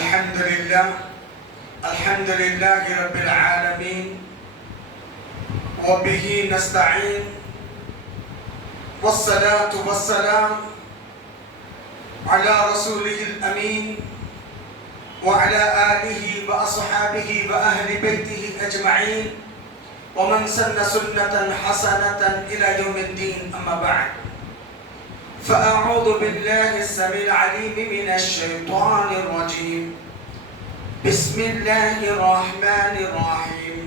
الحمد لله رب العالمين وبه نستعين والصلاة والسلام على رسوله الأمين وعلى آله وأصحابه وأهل بيته أجمعين ومن سن سنة حسنة إلى يوم الدين. أما بعد، فأعوذ بالله السميع العليم من الشيطان الرجيم. بسم الله الرحمن الرحيم.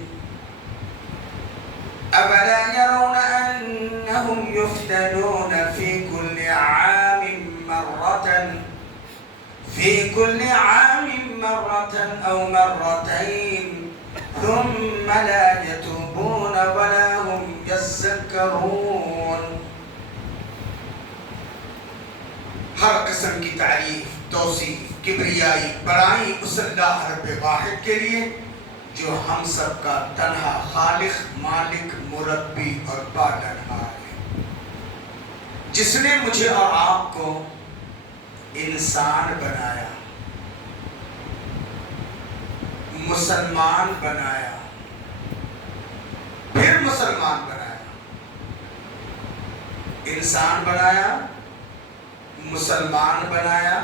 أفلا يرون أنهم يفتنون في كل عام مرة أو مرتين ثم لا يتوبون ولا هم يذكرون. ہر قسم کی تعریف، توصیف، کبریائی، بڑائی اس اللہ رب واحد کے لیے جو ہم سب کا تنہا خالق، مالک، مربی اور پالنہار ہے، جس نے مجھے اور آپ کو انسان بنایا، مسلمان بنایا، پھر مسلمان بنایا، انسان بنایا، مسلمان بنایا،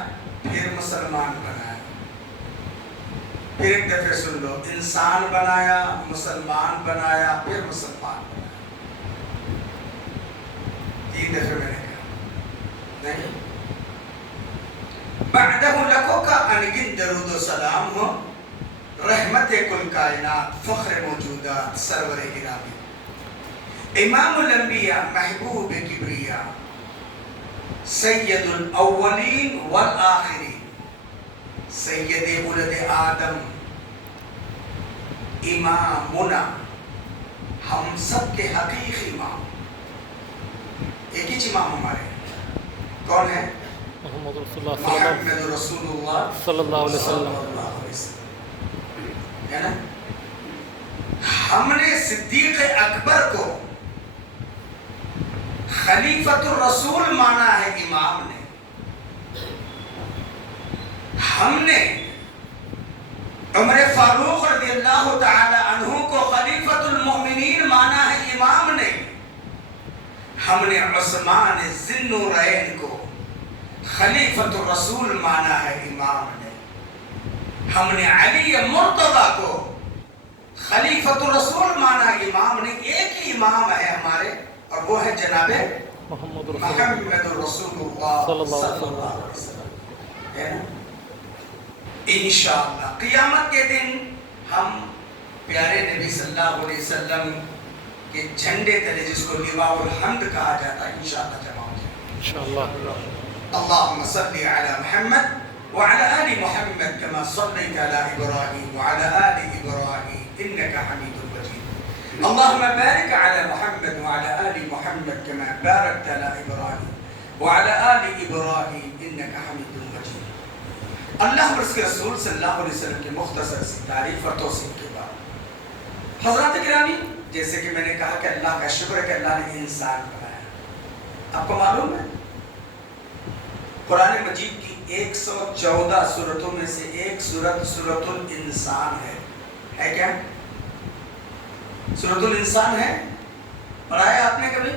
پھر مسلمان بنایا. پھر ایک دفعہ سن لو، انسان بنایا، مسلمان بنایا، پھر مسلمان بنایا. 3 دفعہ میں نے کہا نہیں. بعدہ لکو کا انگن درود و سلام ہو، رحمت کل کائنات، فخر موجودات، سرور گرامی، امام الانبیاء، محبوب کبریا، سید الاولین والآخرین، سید ولد آدم، امامنا، ہم سب کے حقیقی امام. ایک ہی امام ہمارے کون ہے؟ محمد رسول اللہ صلی اللہ علیہ وسلم ہے نا. ہم نے صدیق اکبر کو خلیفۃ الرسول مانا ہے امام نے. ہم نے عمر فاروق رضی اللہ تعالی عنہ کو خلیفۃ المؤمنین مانا ہے امام نے. ہم نے عثمان ذی النورین کو خلیفۃ الرسول مانا ہے امام نے. ہم نے علی مرتضی کو خلیفۃ الرسول مانا ہے امام نے. ایک ہی امام ہے ہمارے اور وہ ہے جناب محمد رسول اللہ صلی اللہ علیہ وسلم. انشاءاللہ قیامت کے دن ہم پیارے نبی صلی اللہ علیہ وسلم کے جھنڈے تلے، جس کو لواء الحمد کہا جاتا ہے، انشاءاللہ جمع ہو جائے انشاءاللہ. اللہم صلی علی محمد وعلى آل محمد كما صليت على إبراهيم وعلى آل إبراهيم إنك حميد مجيد. اللهم بارك على محمد وعلى آل محمد كما باركت على إبراهيم وعلى آل إبراهيم إنك حميد مجيد. اللہ اور اس کے رسول صلی اللہ علیہ وسلم کی مختصر سی تعریف اور توصیف کے بعد حضرات گرامی، جیسے کہ میں نے کہا کہ اللہ کا شکر ہے کہ اللہ نے انسان بنایا. آپ کو معلوم ہے قرآن مجید کی 114 سورتوں میں سے ایک سورت سورۃ الانسان ہے کیا؟ سورۃ الانسان ہے، پڑھایا آپ نے کبھی؟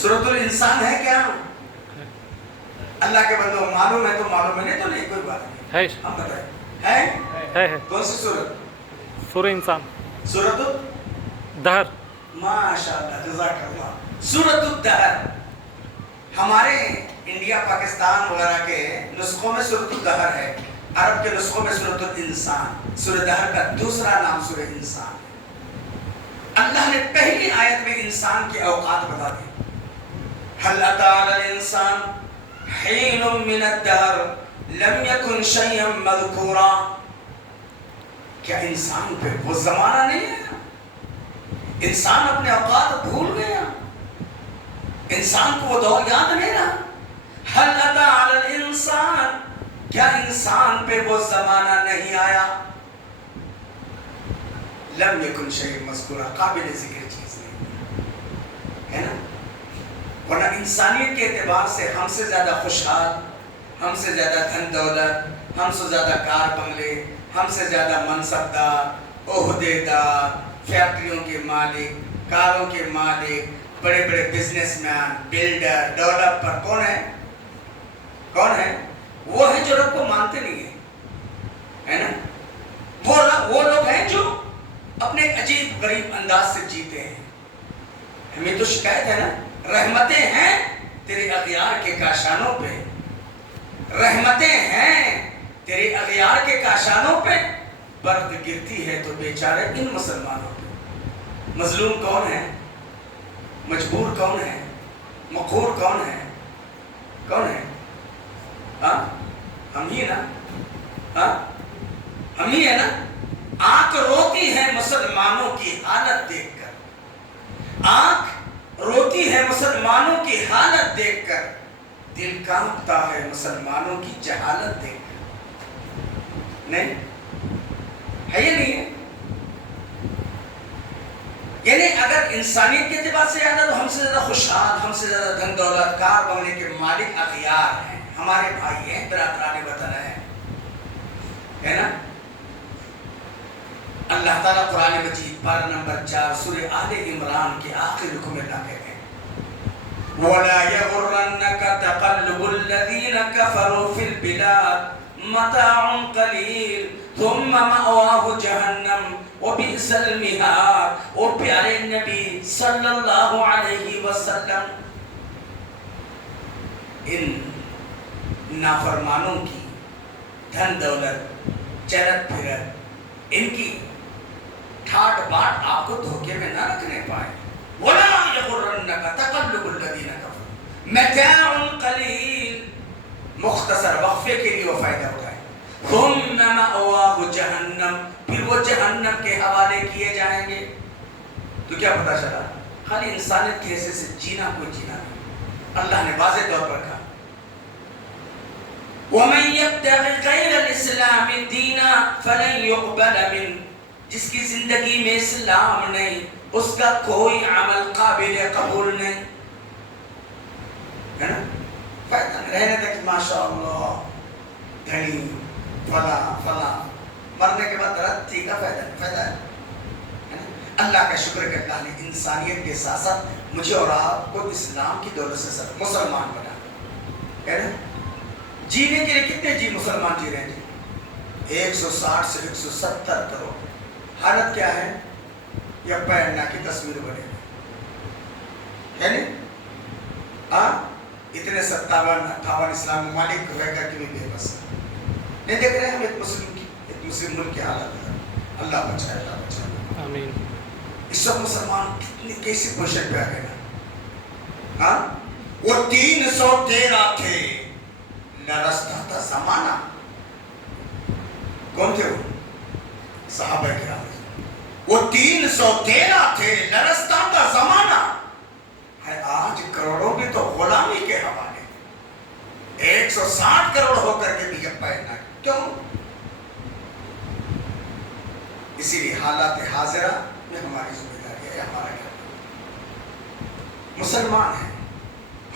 سورۃ الانسان ہے کیا؟ اللہ کے بندوں معلوم ہے تو معلوم ہے، نہیں تو نہیں، کوئی بات نہیں، ہم بتائیں. ہے کون سی سورت؟ سورہ انسان، سورۃ دہر. ماشاءاللہ، جزاک اللہ. سورۃ الدہر ہمارے انڈیا، پاکستان وغیرہ کے نسخوں میں سورۃ الدہر ہے، عرب کے نسخوں میں سورۃ الانسان. سورہ دہر کا دوسرا نام سورہ انسان. اللہ نے پہلی آیت میں انسان کے اوقات بتا دی. هل أتى على الإنسان حين من الدهر لم يكن شيئا مذكورا. کیا انسان پہ وہ زمانہ نہیں ہے؟ انسان اپنے اوقات بھول گیا، انسان کو وہ دور یاد نہیں رہا. هل أتى على الإنسان، کیا انسان پہ وہ زمانہ نہیں آیا؟ لم يكن شيئا مذکورا، قابل ذکر چیز نہیں ہے نا. ورنہ انسانیت کے اعتبار سے ہم سے زیادہ خوشحال، ہم سے زیادہ دھن دولت، ہم سے زیادہ کار بنگلے، ہم سے زیادہ منصبدار، عہدے دار، فیکٹریوں کے مالک، کاروں کے مالک، بڑے بڑے بزنس مین، بلڈر، ڈیولپر کون ہے؟ کون ہے؟ وہ ہیں جو رب کو مانتے نہیں ہیں، ہے نا؟ وہ لوگ ہیں جو اپنے عجیب غریب انداز سے جیتے ہیں. ہمیں تو شکایت ہے نا، رحمتیں ہیں تیرے اغیار کے کاشانوں پہ، رحمتیں ہیں تیرے اغیار کے کاشانوں پہ، برق گرتی ہے تو بیچارے ان مسلمانوں پہ. مظلوم کون ہے؟ مجبور کون ہے؟ مقہور کون ہے؟ کون ہے؟ ہاں ہم ہی نا، ہاں ہم ہی ہے نا. آنکھ روتی ہے مسلمانوں کی حالت دیکھ کر، آنکھ روتی ہے مسلمانوں کی حالت دیکھ کر، دل کانپتا ہے مسلمانوں کی جہالت دیکھ کر. نہیں ہے یہ نہیں ہے؟ یعنی اگر انسانیت کے اعتبار سے یاد ہے تو ہم سے زیادہ خوشحال، ہم سے زیادہ دھن دولت، کار بنگلے کے مالک اغیار ہیں، ہمارے بھائی ہیں، برادران وطن ہیں، ہے نا؟ اللہ تعالیٰ قرآن مجید پارہ نمبر 4 سورہ آل عمران کے آخر رکوع میں اللہ کہتے ہیں وَلَا يَغُرَّنَّكَ تَقَلُّبُ الَّذِينَ كَفَرُوا فِي الْبِلَادِ مَتَاعٌ قَلِيلٌ ثُمَّ مَأْوَاهُ جَهَنَّمُ وَبِئْسَ الْمِہَادُ. اور پیارے نبی صلی اللہ علیہ وسلم ان نافرمانوں کی دھن دولت، چلت پھرت، ان کی ٹھاٹ باٹ آپ کو دھوکے میں نہ رکھنے پائے. وَلَا يَغُرَّنَّكَ تَقَلُّبُ الَّذِينَ كَفَرُوا مَتَاعٌ قَلِيلٌ، مختصر وقفے کے لیے وہ فائدہ اٹھائے. ثُمَّ مَأْوَاهُ جَهَنَّمُ، پھر وہ جہنم کے حوالے کیے جائیں گے. تو کیا پتہ چلا؟ خالی انسانیت کے حصے سے جینا کوئی جینا نہیں. اللہ نے واضح طور پر کہا وَمَن يَبْتَغِ غَيْرَ الْإِسْلَامِ دِينًا فَلَن يُقْبَلَ مِنْهُ، جس کی زندگی میں اسلام نہیں، اس کا کوئی عمل قابل قبول نہیں. ہے نا؟ فائدہ نہیں رہنے تک ماشاءاللہ دھنی فلاں مرنے کے بعد رتی کا فائدہ نہیں. فائدہ ہے. اللہ کا شکر کہ اللہ نے انسانیت کے ساتھ ساتھ مجھے اور آپ کو اسلام کی دولت سے سب مسلمان بنا. ہے نا؟ جینے کے لیے کتنے جی مسلمان جی رہے ہیں؟ 160 سے 170 کروڑ. حالت کیا ہے؟ یا پیرنا کی تصویر بنے ہے نہیں؟ ہاں اتنے 57-58 اسلام ممالک رہ کر کے بھی بے بس نہیں دیکھ رہے ہیں ہم ایک مسلم ملک کی حالت ہے. اللہ بچائے، اللہ بچائے. آمین. اس وقت مسلمان کتنی کیسی پوزیشن پہ آ گئے نا. ہاں وہ 313 تھے، لرزتا تھا زمانہ. کون تھے وہ؟ صحابہ کرام. وہ 313 تھے، لرزتا تھا زمانہ. ہے آج کروڑوں بھی تو غلامی کے حوالے، 160 کروڑ ہو کر کے بھی یہ پہننا. کیوں؟ اسی لیے حالات حاضرہ میں ہماری ذمہ داری ہے، ہمارا کردار. مسلمان ہیں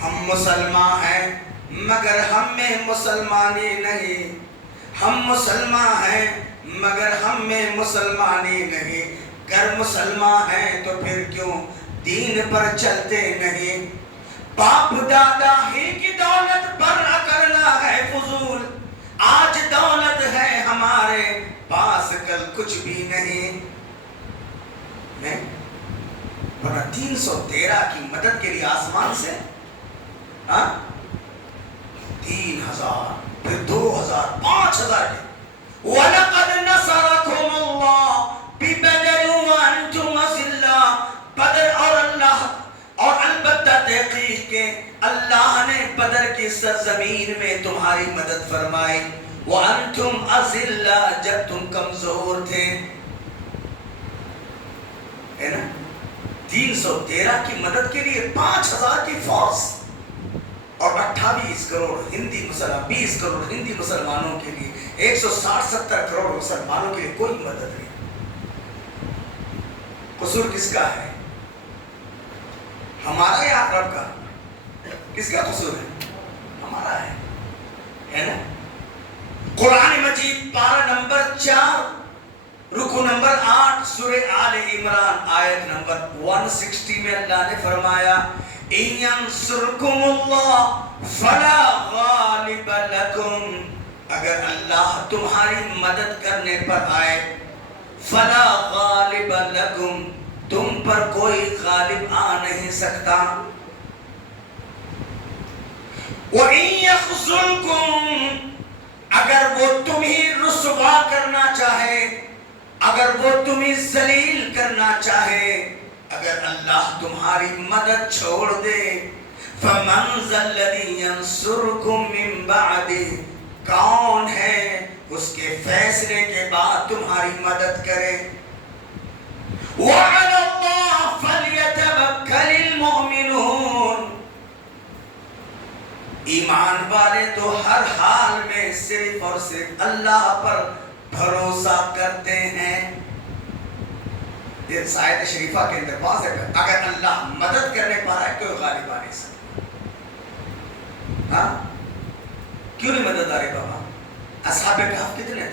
ہم، مسلمان ہیں مگر ہم میں مسلمانی نہیں. ہم مسلمان ہیں مگر ہم میں مسلمانی نہیں. گر مسلمان ہیں تو پھر کیوں دین پر چلتے نہیں. باپ دادا ہی کی دولت پر کرنا ہے فضول. آج دولت ہے ہمارے پاس، کل کچھ بھی نہیں. ورنہ 313 کی مدد کے لیے آسمان سے 3000 پھر 2000 5000 کے. وَلَقَدْ نَصَرَكُمُ اللَّهُ بِبَدْرٍ وَأَنْتُمْ أَذِلَّةٌ. بدر اور البتہ تحقیق کے اللہ نے بدر کی سرزمین میں تمہاری مدد فرمائی. وَأَنْتُمْ أَذِلَّةٌ، جب تم کمزور تھے. ہے نا؟ 313 کی مدد کے لیے 5000 کی فورس اور 28 کروڑ ہندی مسلمان، 20 کروڑ ہندی مسلمانوں کے لیے 160-70 کروڑ مسلمانوں کے لیے کوئی مدد نہیں. قصور کس کا ہے؟ ہمارا یا رب کا؟ کس کا قصور ہے؟ ہمارا ہے. ہے نا. قرآن مجید پارہ نمبر 4 رکو نمبر 8 سورہ آل عمران آیت نمبر 160 میں اللہ نے فرمایا ان ینصرکم اللہ فلا غالب لکم، اگر اللہ تمہاری مدد کرنے پر آئے، فلا غالب لکم، تم پر کوئی غالب آ نہیں سکتا. وَإِن يَخْذُلْكُمْ، اگر وہ تمہیں رسوا کرنا چاہے، اگر وہ تمہیں ذلیل کرنا چاہے، اگر اللہ تمہاری مدد چھوڑ دے، فَمَنْ ذَا الَّذِي يَنْصُرُكُمْ مِنْ بَعْدِهِ، کون ہے اس کے فیصلے کے بعد تمہاری مدد کرے. وَعَلَى اللَّهِ فَلْيَتَوَكَّلِ الْمُؤْمِنُونَ، ایمان والے تو ہر حال میں صرف اور صرف اللہ پر بھروسہ کرتے ہیں. یہ آیت شریفہ کے اندر واضح ہے اگر اللہ مدد کرنے پا رہا ہے کوئی غالب آ نہیں سکتا. ہاں کیوں نہیں مدد آ رہی بابا؟ اصحاب کہف کتنے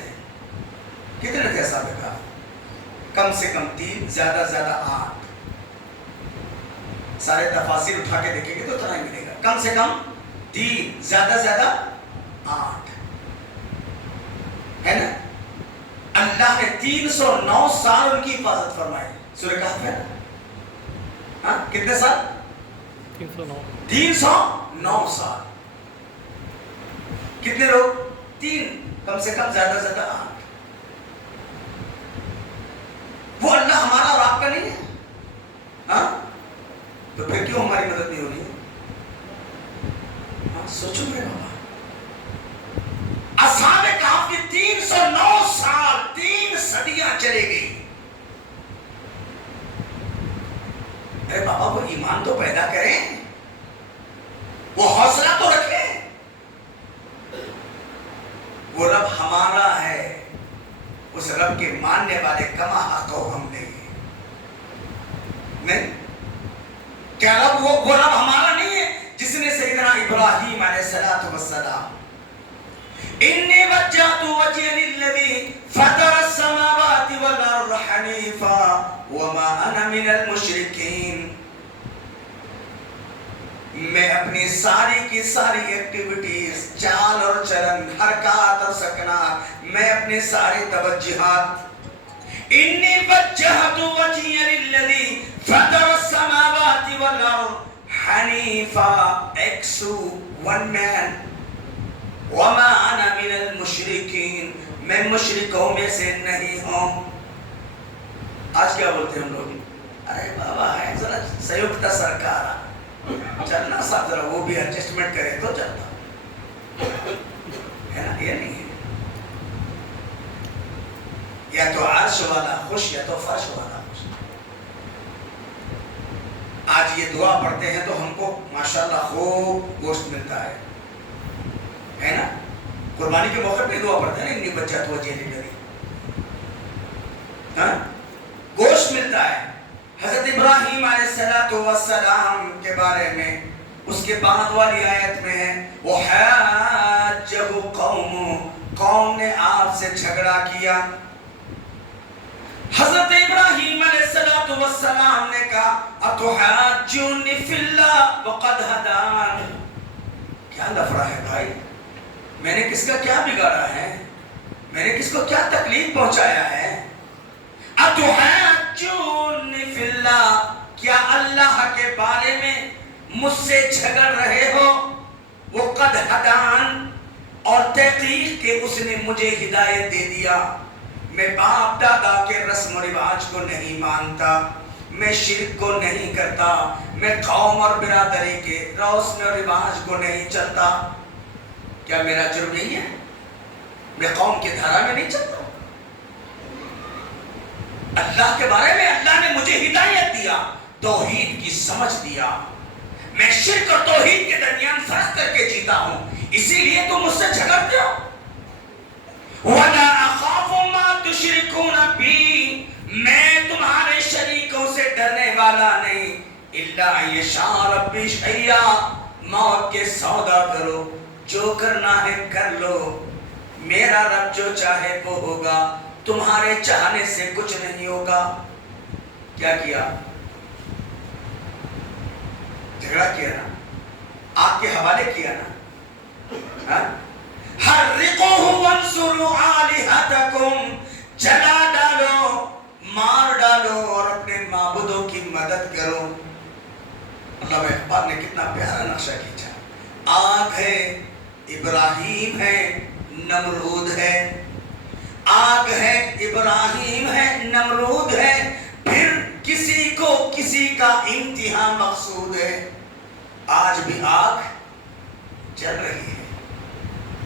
تھے اصحاب کہف؟ کم سے کم 3 زیادہ زیادہ 8. سارے تفاسیر اٹھا کے دیکھیں گے تو اتنا ہی ملے گا. کم سے کم 3 زیادہ زیادہ 8 ہے نا. اللہ نے 309 سال ان کی حفاظت فرمائی. سورہ کہف ہے نا. ہاں کتنے سال؟ 309 سال. کتنے لوگ؟ 3 کم سے کم زیادہ زیادہ 8. وہ اللہ ہمارا اور آپ کا نہیں ہے. ہاں تو پھر کیوں ہماری مدد نہیں ہو رہی ہے؟ سوچو میرے بابا، اصحاب کہف کی 309 سال 3 صدیاں چلے گئی. ارے بابا وہ ایمان تو پیدا کریں، وہ حوصلہ تو رکھیں. وہ رب ہمارا ہے، اس رب کے ماننے والے کما حق ہو ہم نہیں. کیا رب وہ رب ہمارا نہیں ہے جس نے سیدنا ابراہیم علیہ السلام انی وجہت وجہی للذی فطر السماوات والارض حنیفا وما انا من المشرکین، میں اپنی ساری کی ساری ایکٹیویٹیز، چال اور چلن، حرکات اور سکنات، میں اپنے سارے توجہات انی وجہت وجہی للذی فطر السماوات والارض حنیفا، ایکسو ون مین، وما انا من المشرکین، میں مشرکوں میں سے نہیں ہوں. آج کیا بولتے ہیں ہم لوگ؟ ارے بابا ہے ذرا سیوکتا سرکارا، چلنا ساتھ ذرا وہ بھی ایڈجسٹمنٹ کرے تو چلتا ہے نا. یہ نہیں ہے، یا تو عرش والا خوش یا تو فرش والا خوش. آج یہ دعا پڑھتے ہیں تو ہم کو ماشاءاللہ خوب گوشت ملتا ہے نا. قربانی کے موقع پہ دعا پڑھتے ہیں نا، انی وجہت وجہی للذی، ہاں گوشت ملتا ہے. حضرت ابراہیم علیہ السلام کے بارے میں اس کے بعد والی آیت میں ہے وَحَاجَّهُ قَوْمُ، قوم نے آپ سے جھگڑا کیا. حضرت ابراہیم علیہ السلام نے کہا اَتُحَاجُّونِ فِي اللَّهِ وَقَدْ هَدَانِ، کیا لفڑا ہے بھائی؟ میں نے کس کا کیا بگاڑا ہے؟ میں نے کس کو کیا تکلیف پہنچایا ہے؟ اَتُحَاجُّونِ فِي اللَّهِ، کیا اللہ کے بارے میں مجھ سے جھگڑ رہے ہو؟ وَقَدْ هَدَانِ، اور تحقیق کہ اس نے مجھے ہدایت دے دیا. میں باپ دادا کے رسم و رواج کو نہیں مانتا، میں شرک کو نہیں کرتا، میں قوم اور برادری کے رسم و رواج کو نہیں چلتا. کیا میرا جرم نہیں ہے؟ میں قوم کی دھارا میں نہیں چلتا. اللہ کے بارے میں اللہ نے مجھے ہدایت دیا، توحید کی سمجھ دیا. میں شرک اور توحید کے درمیان فرق کر کے جیتا ہوں، اسی لیے تم مجھ سے جھگڑتے ہو. وَلَا أَخَافُ مَا تُشْرِكُونَ بِي، میں تمہارے شریکوں سے ڈرنے والا نہیں. إِلَّا أَن يَشَاءَ رَبِّي شَيْئًا، موت کے سودا کرو جو کرنا ہے کر لو، میرا رب جو چاہے وہ ہوگا، تمہارے چاہنے سے کچھ نہیں ہوگا۔ کیا کیا؟ جھگڑا کیا نا، آگ کے حوالے کیا نا۔ حرقوه وانصروا آلہتکم، جلا ڈالو، مار ڈالو اور اپنے معبودوں کی مدد کرو۔ اللہ اقبال نے کتنا پیارا نقشہ کھینچا۔ آگ ہے، ابراہیم ہے، نمرود ہے۔ آگ ہے، ابراہیم ہے، نمرود ہے، پھر کسی کو کسی کا امتحان مقصود ہے۔ آج بھی آگ جل رہی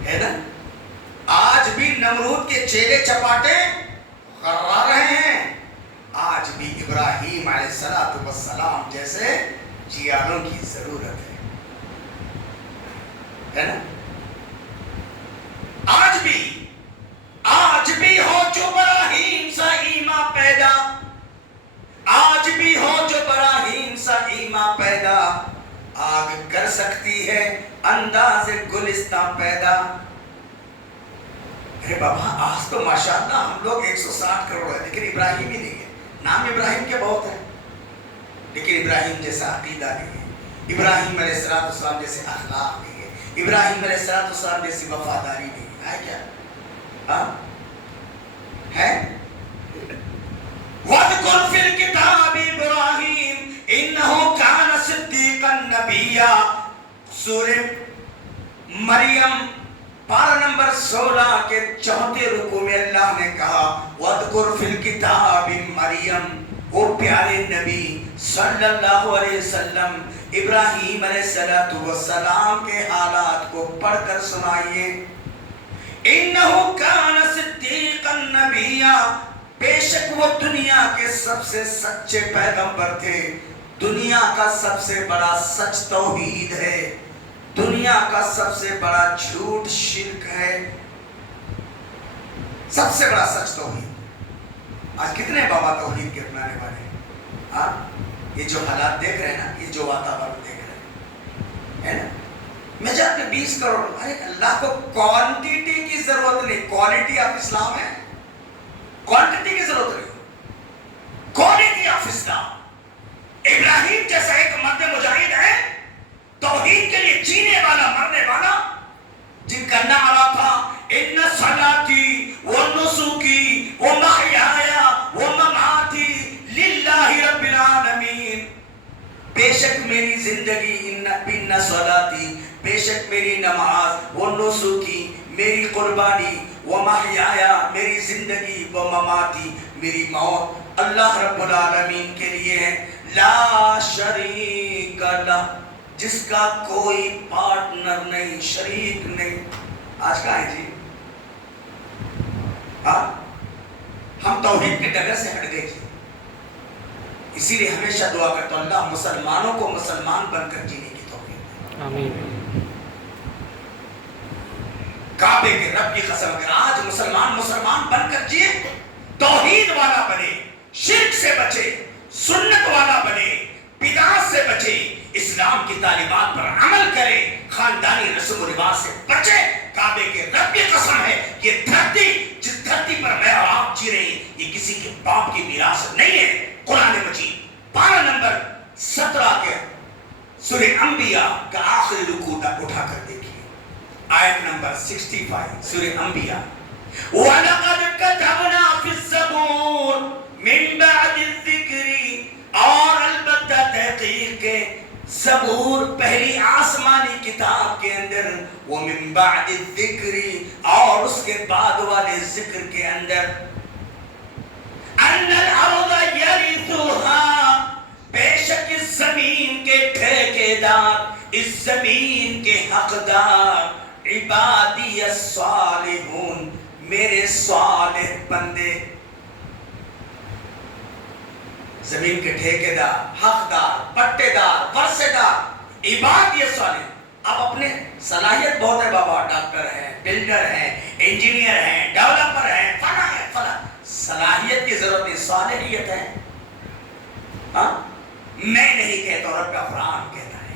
ہے نا؟ آج بھی نمرود کے چیلے چپاٹے غرا رہے ہیں، آج بھی ابراہیم علیہ السلام جیسے جیالوں کی ضرورت ہے نا؟ آج بھی ہو جو ابراہیم سا ایمان پیدا، آج بھی ہو جو ابراہیم سا ایمان پیدا، آگ کر سکتی ہے انداز گلستان پیدا۔ ارے بابا آج تو ماشاءاللہ ہم لوگ 160 کروڑ ہے، لیکن ابراہیم ہی نہیں ہے۔ نام ابراہیم کے بہت ہیں، لیکن ابراہیم جیسا عقیدہ نہیں ہے، ابراہیم علیہ السلام جیسے اخلاق نہیں ہے، ابراہیم علیہ السلام جیسی وفاداری نہیں ہے۔ کیا ہے؟ وَاذْكُرْ فِي الْكِتَابِ إِبْرَاهِيمَ إِنَّهُ كَانَ صِدِّيقًا نَبِيًّا۔ سورہ مریم پارہ نمبر 16 کے 4 رکوع میں اللہ نے کہا وَاذْكُرْ فِي الْكِتَابِ مریم، وہ پیارے نبی صلی اللہ علیہ وسلم ابراہیم علیہ السلام کے حالات کو پڑھ کر سنائیے۔ انہو کان صدیقا نبیا، بے شک وہ دنیا کے سب سے سچے پیغمبر تھے۔ دنیا کا سب سے بڑا سچ توحید ہے، دنیا کا سب سے بڑا جھوٹ شرک ہے۔ سب سے بڑا سچ توحید۔ آج کتنے بابا توحید کے اپنانے والے ہیں؟ ہاں یہ جو حالات دیکھ رہے ہیں نا، یہ جو واتاورن دیکھ رہے ہیں ہے نا، میجر میں 20 کروڑ۔ ارے اللہ کو کوانٹیٹی کی ضرورت نہیں، کوالٹی آف اسلام ہے۔ کوانٹیٹی کی ضرورت نہیں، کوالٹی آف اسلام۔ ابراہیم جیسا ایک مرد مجاہد ہے، توحید کے لیے جینے والا، مرنے والا، جن کا نعرہ تھا ان صلاتی و نسکی و محیایا و مماتی للہ رب العالمین۔ بے شک میری زندگی ان صلاتی، بے شک میری نماز، و نسکی میری قربانی، و محیایا میری زندگی، و مماتی میری موت اللہ رب العالمین کے لیے ہے، لا شریک لہ، جس کا کوئی پارٹنر نہیں، شریک نہیں۔ آج کہاں ہے جی؟ ہاں ہم توحید کے ڈگر سے ہٹ گئے جی۔ اسی لیے ہمیشہ دعا کرتا ہوں اللہ مسلمانوں کو مسلمان بن کر جینے کی توفیق دے۔ آمین۔ کعبے کے رب کی قسم، اگر آج مسلمان بن کر جیے، توحید والا بنے، شرک سے بچے، سنت والا بنے، بدعت سے بچے، اسلام کی تعلیمات پر عمل کرے، خاندانی رسم و رواج سے بچے، کعبے کے رب کی قسم ہے یہ دھرتی، جس دھرتی پر میں اور آپ جی رہے ہیں، یہ کسی کے باپ کی میراث نہیں ہے۔ قرآن مجید پارہ نمبر 17 کے سورہ انبیاء کا آخری رکوع اٹھا کر دیکھیے، آیت نمبر 65 سورہ انبیاء۔ وَلَقَدْ كَتَبْنَا فِي الزَّبُورِ مِن بَعْدِ الذِّكْرِ، اور البتہ تحقیق کے زبور پہلی آسمانی کتاب کے اندر، وہ من بعد الذکر، اور اس کے بعد والے ذکر کے اندر، ان الارض یرثها، بے شک اس زمین کے ٹھیکیدار، اس زمین کے حقدار، عبادی الصالحون، میرے صالح بندے۔ زمین کے ٹھیکیدار، حقدار، پٹے دار، ورثے دار، عبادی الصالح۔ اب اپنے صلاحیت بہت ہے بابا، ڈاکٹر ہیں، بلڈر ہیں، انجینئر ہیں، ڈیولپر ہیں، فلاں ہے فلاں، صلاحیت کی ضرورت نہیں، صالحیت ہے۔ ہاں میں نہیں کہتا، رب کا قرآن کہتا ہے۔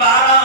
12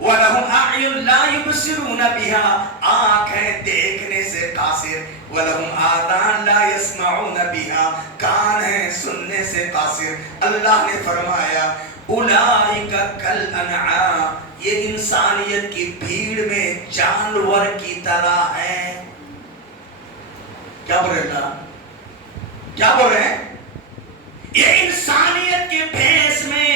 وَلَهُمْ أَعْيُنٌ لَا يُبْصِرُونَ بِهَا آنکھ ہے دیکھنے سے قاصر، وَلَهُمْ آذان لَا يَسْمَعُونَ بِهَا کان ہے سننے سے قاصر۔ اللہ نے فرمایا اولئک کالانعام، یہ انسانیت کی بھیڑ میں جانور کی طرح ہیں۔ کیا بول رہے اللہ؟ کیا بول رہے ہیں؟ یہ انسانیت کی بھینس میں،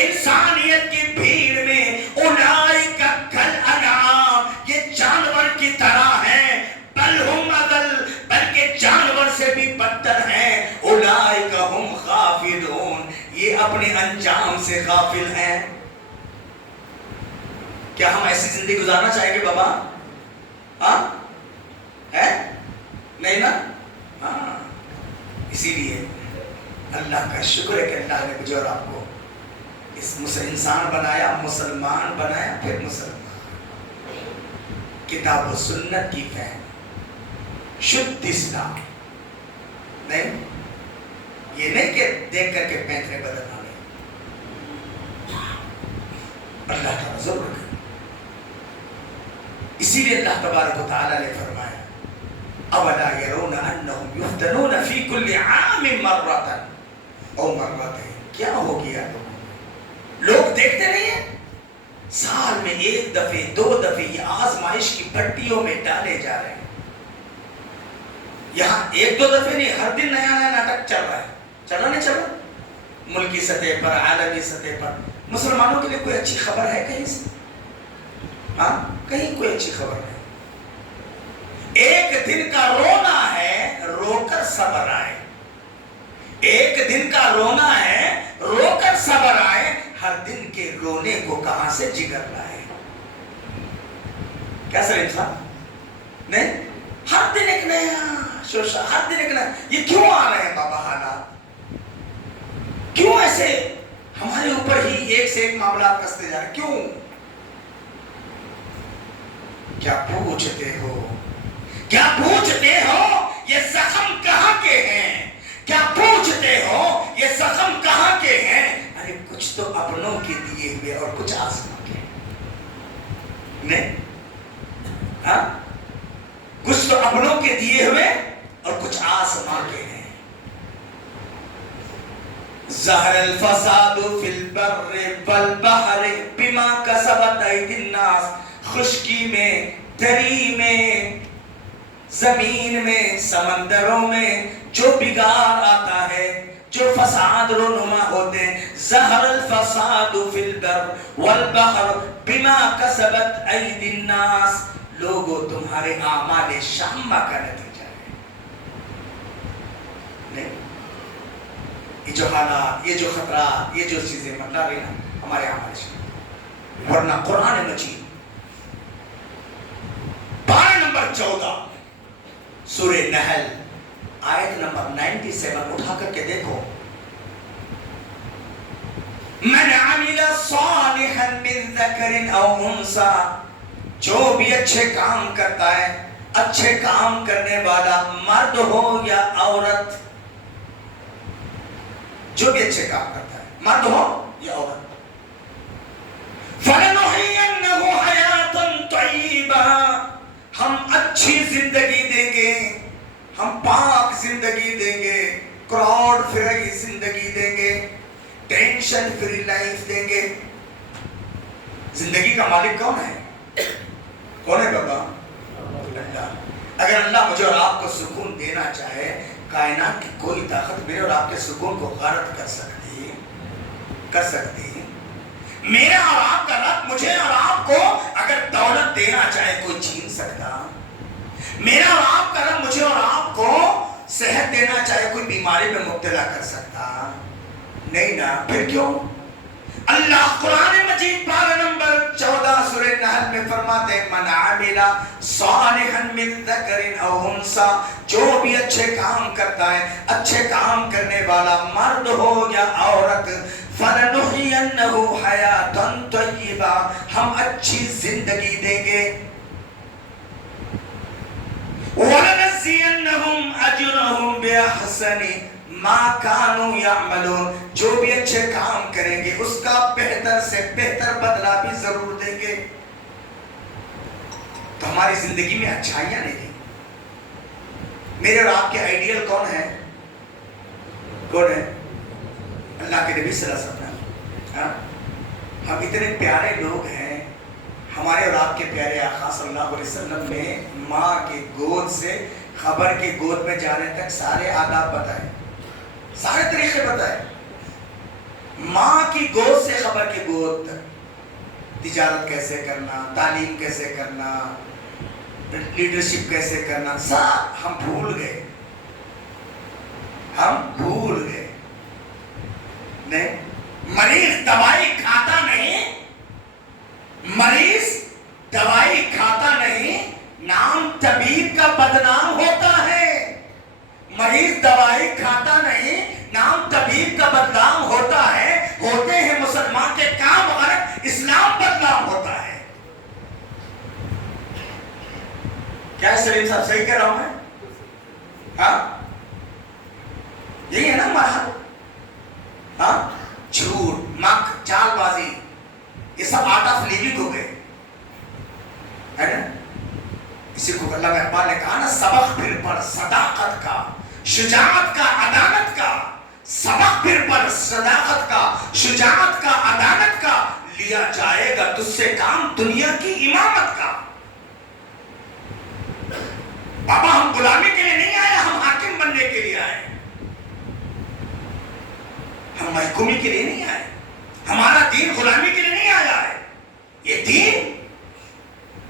انسانیت کی بھیڑ میں اولئک کالانعام، یہ جانور کی طرح ہیں، بل ہم اضل، بلکہ جانور سے بھی بدتر ہیں، اولئک ہم غافلون، یہ اپنے انجام سے غافل ہیں۔ کیا ہم ایسی زندگی گزارنا چاہیں گے بابا؟ ہاں ہے نہیں نا؟ ہاں، اسی لیے اللہ کا شکر ہے کہ اللہ نے مجھے اور آپ کو اس انسان بنایا، مسلمان بنایا، پھر مسلمان کتاب و سنت کی فہم، شدھ اسلام نہیں، یہ نہیں کہ دیکھ کر کے پینترے بدلنا نہیں، اللہ کا ضرور ہے۔ اسی لیے اللہ تبارک و تعالی نے فرمایا اولا یرون انہم یفتنون فی کل عام مرۃ او مرتين، کیا ہو گیا لوگ دیکھتے نہیں ہیں؟ سال میں ایک دفعے دو دفعے یہ آزمائش کی پٹیوں میں ڈالے جا رہے ہیں۔ یہاں ایک دو دفعے نہیں، ہر دن نیا نیا ناٹک چل رہا ہے، چلا نہیں چلا؟ ملکی سطح پر، عالمی سطح پر مسلمانوں کے لیے کوئی اچھی خبر ہے کہیں سے؟ ہاں کہیں کوئی اچھی خبر نہیں۔ ایک دن کا رونا ہے، رو کر صبر آئے، ایک دن کا رونا ہے، رو کر صبر آئے، ہر دن کے رونے کو کہاں سے جگر لائے؟ کیسا انسان نہیں؟ ہر دن ایک نیا شوشا، ہر دن ایک نیا، یہ کیوں آ رہے ہیں بابا حالات؟ کیوں ایسے ہمارے اوپر ہی ایک سے ایک معاملات کستے جا رہے ہیں؟ کیوں؟ کیا پوچھتے ہو؟ کیا پوچھتے ہو یہ زخم کہاں کے ہیں؟ کیا پوچھتے ہو یہ زخم کہاں کے ہیں؟ ارے کچھ تو اپنوں کے دیے ہوئے اور کچھ آسمان کے نہیں، ہاں کچھ تو اپنوں کے دیے ہوئے اور کچھ آسمان کے ہیں۔ ظہر الفساد فی البر والبحر بما کسبت ایدی الناس، خشکی میں، دری میں، زمین میں، سمندروں میں جو بگاڑ آتا ہے، جو فساد رونما ہوتے ہیں، ظہر الفساد فی البر والبحر بما کسبت ایدی الناس، لوگوں تمہارے اعمال شامہ کا نتیجہ ہے۔ نہیں، یہ جو حالات، یہ جو خطرات، یہ جو چیزیں مطلع رہی نا ہمارے اعمال شامہ، ورنہ قرآن مجید پارہ نمبر 14 سورہ نحل آیت نمبر 97 اٹھا کر کے دیکھو، من عمل صالحا من ذکر او انثى، جو بھی اچھے کام کرتا ہے، اچھے کام کرنے والا مرد ہو یا عورت، جو بھی اچھے کام کرتا ہے مرد ہو یا عورت، فَلَنُحْيِيَنَّهُ حَيَاةً طَيِّبَةً، ہم اچھی زندگی دیں گے، ہم پاک زندگی دیں گے، کراؤڈ فری زندگی دیں گے، ٹینشن فری لائف دیں گے۔ زندگی کا مالک کون ہے؟ کون ہے بابا؟ اللہ۔ اگر اللہ مجھے اور آپ کو سکون دینا چاہے، کائنات کی کوئی طاقت میرے اور آپ کے سکون کو غارت کر سکتی؟ میرا اور آپ کا رب مجھے اور آپ کو اگر دولت دینا چاہے کوئی چھین سکتا؟ میرا اور آپ کا رب مجھے اور آپ کو صحت دینا چاہے کوئی بیماری میں مبتلا کر سکتا؟ نہیں نا، پھر کیوں؟ اللہ قرآن مجید پارہ نمبر 14 سورہ نحل میں فرماتے ہیں من عمل صالحا من ذکر او انثى، جو بھی اچھے کام کرتا ہے، اچھے کام کرنے والا مرد ہو یا عورت، فَلَنُحْيِيَنَّهُ حَيَاةً طَيِّبَةً، ہم اچھی زندگی دیں گے، وَلَنَجْزِيَنَّهُمْ أَجْرَهُمْ بِأَحْسَنِ ما کانوا یعملون، جو بھی اچھے کام کریں گے اس کا بہتر سے بہتر بدلہ بھی ضرور دیں گے۔ تو ہماری زندگی میں اچھائیاں نہیں ہیں۔ میرے اور آپ کے آئیڈیل کون ہے؟ کون ہے؟ اللہ کے نبی صلی اللہ علیہ وسلم۔ ہم اتنے پیارے لوگ ہیں، ہمارے اور آپ کے پیارے آقا صلی اللہ علیہ وسلم نے ماں کے گود سے خبر کی گود میں جانے تک سارے آداب بتائے، سارے طریقے بتائے۔ ماں کی گود سے خبر کی گود تک، تجارت کیسے کرنا، تعلیم کیسے کرنا، لیڈرشپ کیسے کرنا، سب ہم بھول گئے، ہم بھول گئے۔ نہیں، مریض دوائی کھاتا نہیں، مریض دوائی کھاتا نہیں، نام طبیب کا بدنام ہوتا ہے۔ مریض دوائی کھاتا نہیں، نام طبیب کا بدنام ہوتا ہے۔ ہوتے ہیں مسلمان کے کام غلط، اسلام بدنام ہوتا ہے۔ کیا سلیم صاحب صحیح کہہ رہا ہوں میں؟ ہاں، یہی ہے نا مرحب؟ ہاں، جھوٹ، مکر، چال بازی، یہ سب آرٹ آف لیونگ ہو گئے، ہے نا؟ اسی کو علامہ اقبال نے کہا نا، سبق پھر پڑھ صداقت کا، شجاعت کا، عدالت کا، سبق پھر پڑھ صداقت کا، شجاعت کا، عدالت کا، لیا جائے گا تجھ سے کام دنیا کی امامت کا۔ بابا ہم غلامی کے لیے نہیں آئے، ہم حاکم بننے کے لیے آئے، ہم محکومی کے لیے نہیں آئے۔ ہمارا دین غلامی کے لیے نہیں آیا ہے، یہ دین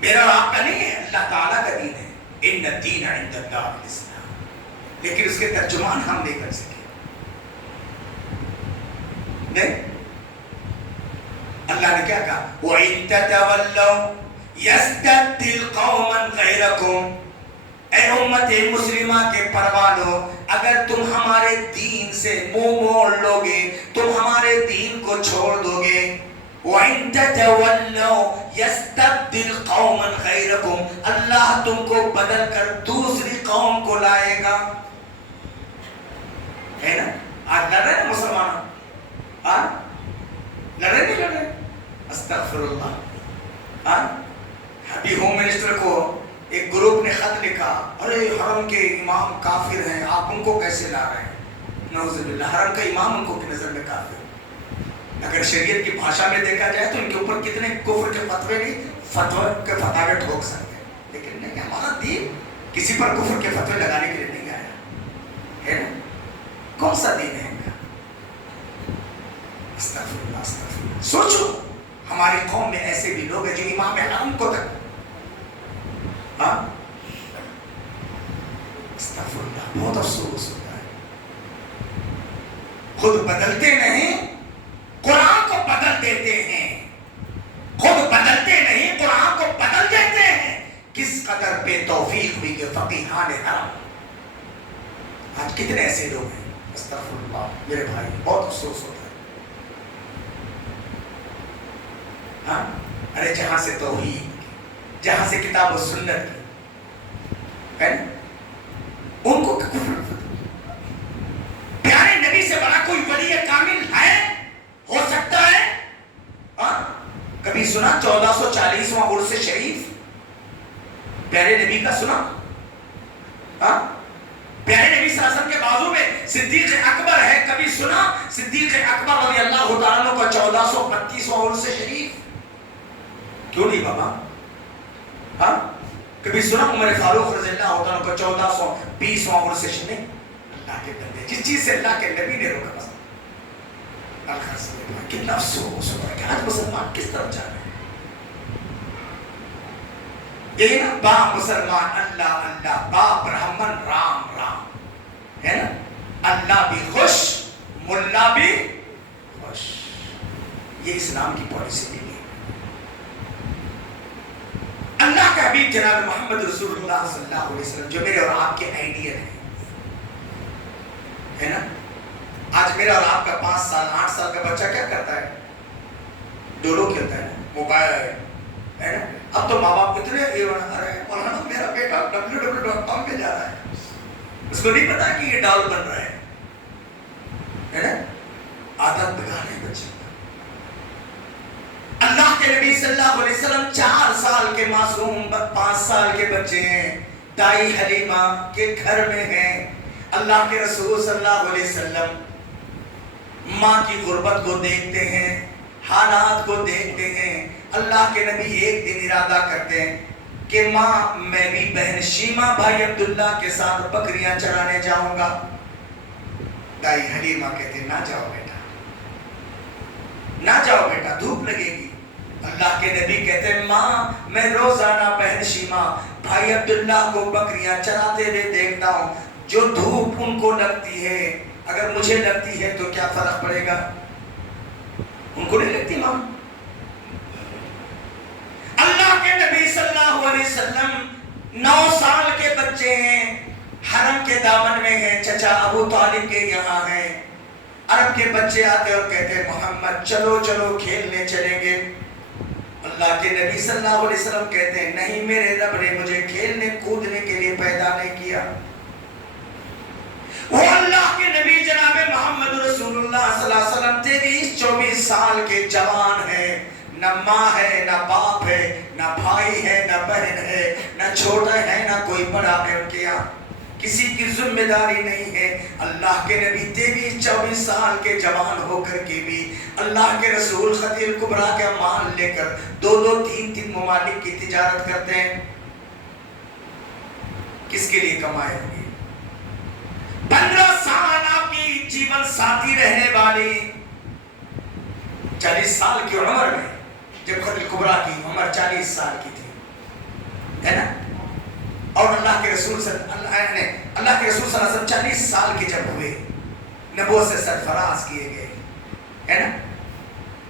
میرا اور آپ کا نہیں ہے، اللہ تعالیٰ کا دین ہے۔ ان الدین عند اللہ الاسلام، لیکن اس کے ترجمان ہم نہیں کر سکے۔ نہیں، اللہ نے کیا کہا؟ وَإِن تَتَوَلَّوْا يَسْتَبْدِلْ قَوْمًا غَيْرَكُمْ، اے امت مسلمہ کے پروانو، اگر تم ہمارے دین سے منہ موڑ لو گے، تم ہمارے دین کو چھوڑ دو گے، وَإِن تَتَوَلَّوْا يَسْتَبْدِلْ قَوْمًا غَيْرَكُمْ، اللہ تم کو بدل کر دوسری قوم کو لائے گا۔ ہے نا؟ آج لڑ رہے ہیں مسلمان، لڑ رہے نہیں لڑ رہے؟ استغفر اللہ۔ ابھی ہوم منسٹر کو ایک گروپ نے خط لکھا، ارے حرم کے امام کافر ہیں، آپ ان کو کیسے لا رہے ہیں؟ نعوذ باللہ، حرم کا امام ان کو کی نظر میں کافر۔ اگر شریعت کی بھاشا میں دیکھا جائے تو ان کے اوپر کتنے کفر کے فتوے نہیں، فتوے کے فتاوے ٹھوک سکتے ہیں، لیکن نہیں، ہمارا دین کسی پر کفر کے فتوے لگانے کے لیے نہیں آیا ہے نا؟ کون سا دین ہے ان کا؟ استغفر اللہ، استغفر اللہ۔ سوچو ہماری قوم میں ایسے بھی لوگ ہیں جو امام حرم کو تک، ہاں، استغفر اللہ، بہت افسوس ہوتا ہے۔ خود بدلتے نہیں، قرآن کو بدل دیتے ہیں، خود بدلتے نہیں، قرآن کو بدل دیتے ہیں۔ کس قدر بے توفیق ہوئی کہ فقیہان حرم، آج کتنے ایسے لوگ ہیں، استغفر اللہ میرے بھائی، بہت افسوس ہوتا ہے۔ ہاں، ارے جہاں سے توحید، جہاں سے کتاب و سنت ہے نا، ان کو پیارے نبی سے بڑا کوئی ولی کامل ہے؟ ہو سکتا ہے؟ کبھی سنا 1440واں عرس شریف پیارے نبی کا سنا؟ پیارے نبی صلی اللہ علیہ وسلم کے بازو میں صدیق اکبر ہے، کبھی سنا صدیق اکبر رضی اللہ تعالیٰ عنہ کا 1432واں عرس شریف؟ کیوں نہیں بابا؟ کبھی سنا عمر فاروق رضی اللہ تعالیٰ عنہ کا 1420واں عرس شریف؟ اللہ کے بندے، جس چیز سے اللہ کے نبی نے روکا، کتنا افسوس ہوتا ہے کہ آج مسلمان کس طرف جا رہے ہیں۔ یہی نا، با مسلمان اللہ اللہ، با برہمن رام رام، ہے نا؟ اللہ بھی خوش، ملا بھی خوش، یہ اسلام کی پالیسی نہیں ہے۔ اللہ کا حبیب جناب محمد رسول اللہ صلی اللہ علیہ وسلم جو میرے اور آپ کے آئیڈیل ہیں، ہے نا؟ آج میرا اور آپ کا 5 سال 8 سال کا بچہ کیا کرتا ہے؟ ڈولو کھیلتا ہے، موبائل ہے نا؟ اب تو ماں باپ اتنے مولانا میرا بیٹا www.com پہ جا رہا ہے، اس کو نہیں پتا کہ یہ ڈال بن رہا ہے، ہے نا، عادت بگاڑے بچے کا۔ اللہ کے نبی صلی اللہ علیہ وسلم 4 سال کے معصوم 5 سال کے بچے ہیں، دائی حلیمہ کے گھر میں ہیں۔ اللہ کے رسول صلی اللہ علیہ وسلم ماں کی غربت کو دیکھتے ہیں، حالات کو دیکھتے ہیں۔ اللہ کے نبی ایک دن ارادہ کرتے ہیں کہ ماں میں بھی بہن شیمہ بھائی عبداللہ کے ساتھ بکریاں چرانے جاؤں گا۔ دائی حلیمہ کہتے ہیں نہ جاؤ بیٹا، نہ جاؤ بیٹا، دھوپ لگے گی۔ اللہ کے نبی کہتے ہیں ماں میں روزانہ بہن شیمہ بھائی عبداللہ کو بکریاں چراتے ہوئے دیکھتا ہوں، جو دھوپ ان کو لگتی ہے اگر مجھے لگتی ہے تو کیا فرق پڑے گا؟ ان کو نہیں لگتی ماں۔ اللہ کے نبی صلی اللہ علیہ وسلم 9 سال کے بچے ہیں، حرم کے دامن میں ہیں، چچا ابو طالب کے یہاں ہیں۔ عرب کے بچے آتے اور کہتے ہیں محمد چلو چلو کھیلنے چلیں گے۔ اللہ کے نبی صلی اللہ علیہ وسلم کہتے ہیں نہیں، میرے رب نے مجھے کھیلنے کودنے کے لیے پیدا نہیں کیا۔ وہ اللہ کے نبی جناب محمد رسول اللہ صلی اللہ علیہ وسلم 23-24 سال کے جوان ہیں، نہ ماں ہے نہ باپ ہے نہ بھائی ہے نہ بہن ہے نہ چھوٹا ہے نہ کوئی بڑا ہے، ان کے یہاں کسی کی ذمہ داری نہیں ہے۔ اللہ کے نبی 23-24 سال کے جوان ہو کر کے بھی اللہ کے رسول خدیجہ الکبریٰ کا مال لے کر 2-2 3-3 ممالک کی تجارت کرتے ہیں۔ کس کے لیے کمائے ہوں گے؟ 15 سال آپ کی جیون ساتھی رہنے والی 40 سال کی عمر میں، جب خدیجہ الکبریٰ کی عمر 40 سال کی تھی، ہے نا، اور اللہ کے رسول صلی اللہ علیہ وسلم 40 سال کے جب ہوئے، نبوت سے سرفراز کیے گئے، ہے نا،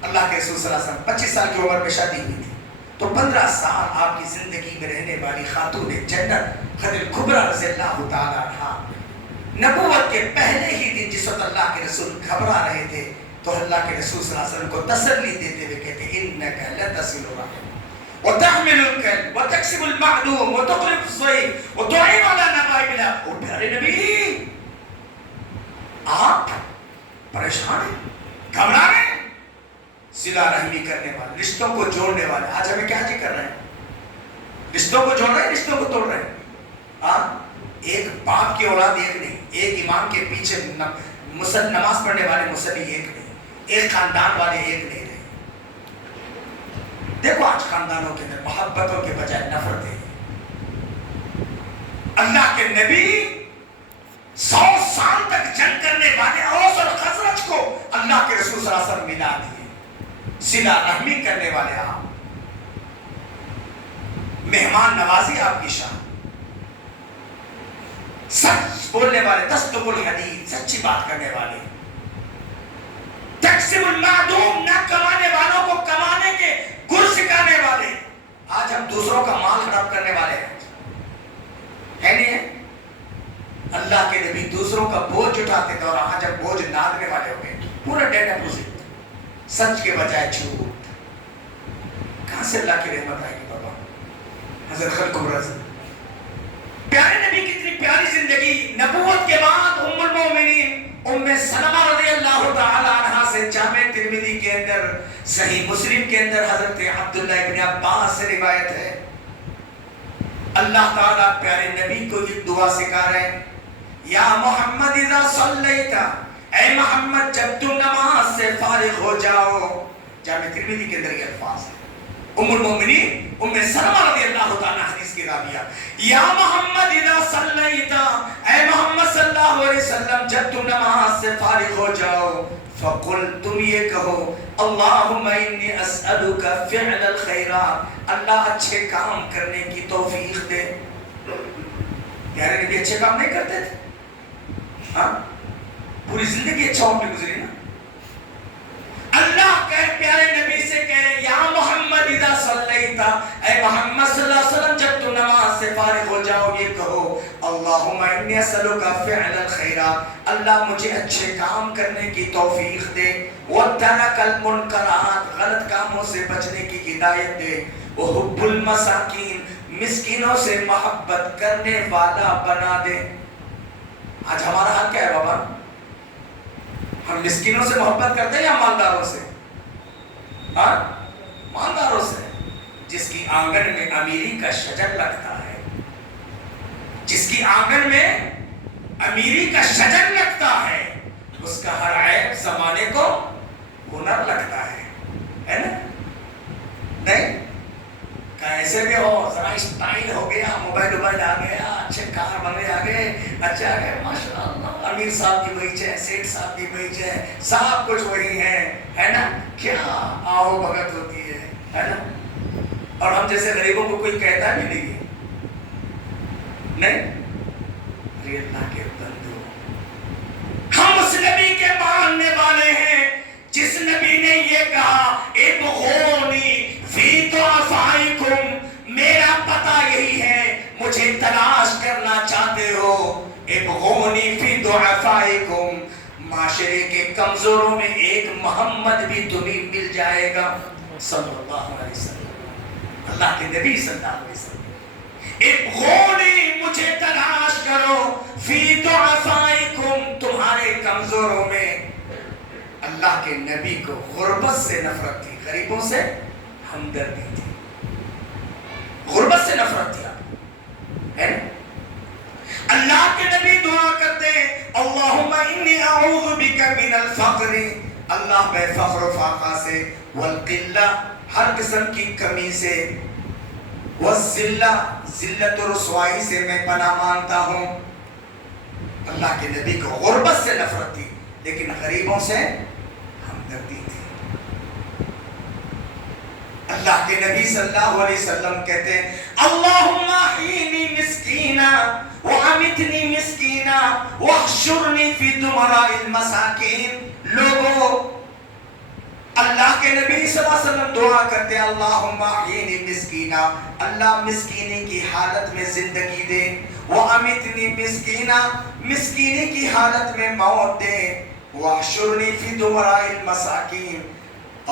اللہ کے رسول صلی اللہ علیہ وسلم 25 سال کی عمر میں شادی ہوئی تھی، تو 15 سال آپ کی زندگی میں رہنے والی خاتون جنت خدیجہ الکبریٰ رضی اللہ تعالیٰ عنہا، نبوت کے پہلے ہی دن جس وقت اللہ کے رسول گھبرا رہے تھے تو اللہ کے رسول صلی اللہ علیہ وسلم کو تسلی دیتے ہوئے کہتے انک لتصل الرحم وتحمل الکل وتکسب المعدوم وتقرب الضيف وتعين على نوائب الله۔ او پیارے نبی، آپ پریشان ہیں، گھبرا رہے ہیں، صلہ رحمی کرنے والے، رشتوں کو جوڑنے والے۔ آج ہمیں کیا جی کر رہے ہیں؟ رشتوں کو جوڑ رہے ہیں، رشتوں کو توڑ رہے ہیں۔ ایک باپ کی اولاد ایک نہیں، ایک امام کے پیچھے نماز پڑھنے والے مصلی ایک نہیں، ایک خاندان والے ایک نہیں رہے۔ دیکھو آج خاندانوں کے اندر محبتوں کے بجائے نفرتیں۔ اللہ کے نبی 100 سال تک جنگ کرنے والے اوس اور خزرج کو اللہ کے رسول صلی اللہ علیہ وسلم ملا دیے، صلہ رحمی کرنے والے آپ، مہمان نوازی آپ کی شان، سچ بولنے والے، تصدق الحدیث، سچی بات کرنے والے، تقسیم المعدوم، نہ کمانے والوں کو کمانے کے گر سکھانے والے۔ آج ہم دوسروں کا مال ہڑپ کرنے والے ہیں، ہے نہیں ہے؟ اللہ کے نبی دوسروں کا بوجھ اٹھاتے تھے اور آج ہم بوجھ لادنے والے ہو گئے، پورا ڈیٹ اپوزٹ، سچ کے بجائے جھوٹ۔ کہاں سے اللہ کی رحمت آئے گی بابا؟ حضرت خلق الرزق پیارے نبی کی اتنی پیاری زندگی، نبوت کے بعد ام المومنین ام سلمہ رضی اللہ تعالی عنہا سے جامع ترمذی کے اندر، صحیح مسلم کے اندر حضرت عبداللہ ابن عباس سے روایت ہے، اللہ تعالیٰ پیارے نبی کو یہ دعا سکھا رہے ہیں، یا محمد اذا صلیت، اے محمد جب تم نماز سے فارغ ہو جاؤ۔ جامع ترمذی کے اندر یہ الفاظ ہیں، ام المومنین ام سلمہ رضی اللہ تعالیٰ حدیث کی راویہ، یا محمد اذا صلیت، اے محمد صلی اللہ علیہ وسلم جب تم نماز سے فارغ ہو جاؤ، فقل تم یہ کہو اللہم انی اسألک فعل الخیرات، اللہ اچھے کام کرنے کی توفیق دے۔ پیارے نبی اچھے کام نہیں کرتے تھے؟ ہاں، پوری زندگی اچھاؤں میں گزری نا۔ اللہ کہے پیارے نبی سے کہے یا محمد اذا صلیت، اے محمد صلی اللہ علیہ وسلم جب تم نماز سے فارغ ہو جاؤ یہ کہو اللہم انی اسألک فعل الخیرات، اللہ مجھے اچھے کام کرنے کی توفیق دے، وترک المنکرات، غلط کاموں سے بچنے کی ہدایت دے، وحب المساکین، مسکینوں سے محبت کرنے والا بنا دے۔ آج ہمارا حال کیا ہے بابا؟ ہم مسکینوں سے محبت کرتے ہیں یا مالداروں سے؟ ہاں مالداروں سے. جس کی آنگن میں امیری کا شجر لگتا ہے، جس کی آنگن میں امیری کا شجر لگتا ہے، اس کا ہر عیب زمانے کو ہنر لگتا ہے نا؟ نہیں کیسے بھی ہو، ذرا اسٹائل ہو گیا، موبائل آ گیا، اچھے کار بنے آ گئے، اچھے آ گئے، ماشاء اللہ، امیر صاحب کی وہی ہے، سیٹھ صاحب کی وہی ہے، سب کچھ وہی ہے نا؟ کیا آؤ بھگت ہوتی ہے نا؟ اور ہم جیسے غریبوں کو کوئی کہتا بھی نہیں ہے. نہیں ارے اللہ کے بندو، ہم اس نبی کے ماننے والے ہیں جس نبی نے یہ کہا ابغونی فی ضعفائکم، میرا پتہ یہی ہے، مجھے تلاش کرنا چاہتے ہو، ابغونی فی ضعفائکم، معاشرے کے کمزوروں میں ایک محمد بھی تمہیں مل جائے گا صلی اللہ علیہ وسلم. اللہ کے نبی صلی اللہ علیہ وسلم، ابغونی مجھے تلاش کرو، فی ضعفائکم تمہارے کمزوروں میں. اللہ کے نبی کو غربت سے نفرت تھی، غریبوں سے ہمدردی تھی، غربت سے نفرت تھی ہے نا؟ اللہ کے نبی دعا کرتے ہیں اللہم انی اعوذ بک من الفقر، اللہ میں فقر و فاقہ سے، والقلہ ہر قسم کی کمی سے، والذلہ ذلت و رسوائی سے میں پناہ مانگتا ہوں. اللہ کے نبی کو غربت سے نفرت تھی لیکن غریبوں سے ہمدردی تھی. اللہ کے نبی صلی اللہ علیہ وسلم کہتے ہیں اللہم احیینی مسکینا وامتنی مسکینا واحشرنی فی زمراء المساکین. لوگوں اللہ کے نبی صلی اللہ علیہ وسلم دعا کرتے ہیں اللہم احیینی مسکینا، اللہ مسکینی کی حالت میں زندگی دے، وامتنی مسکینا مسکینی کی حالت میں موت دے، واحشرنی فی زمراء المساکین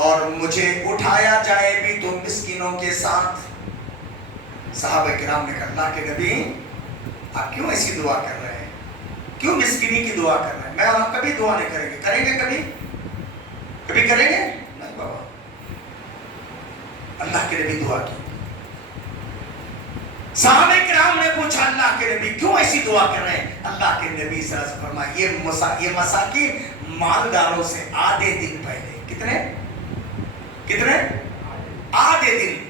اور مجھے اٹھایا جائے بھی تو مسکینوں کے ساتھ. صحابہ کرام نے کہا اللہ کے نبی آپ کیوں ایسی دعا کر رہے ہیں، کیوں مسکینی کی دعا کر رہے ہیں؟ میں اور آپ کبھی دعا نہیں کریں گے، کریں گے کبھی کریں گے نہیں بابا. اللہ کے نبی دعا کی. صحابہ کرام نے پوچھا اللہ کے نبی کیوں ایسی دعا کر رہے ہیں؟ اللہ کے نبی صلی اللہ علیہ وسلم فرمایا یہ مساکین مالداروں سے آدھے دن پہلے، کتنے آدھے دن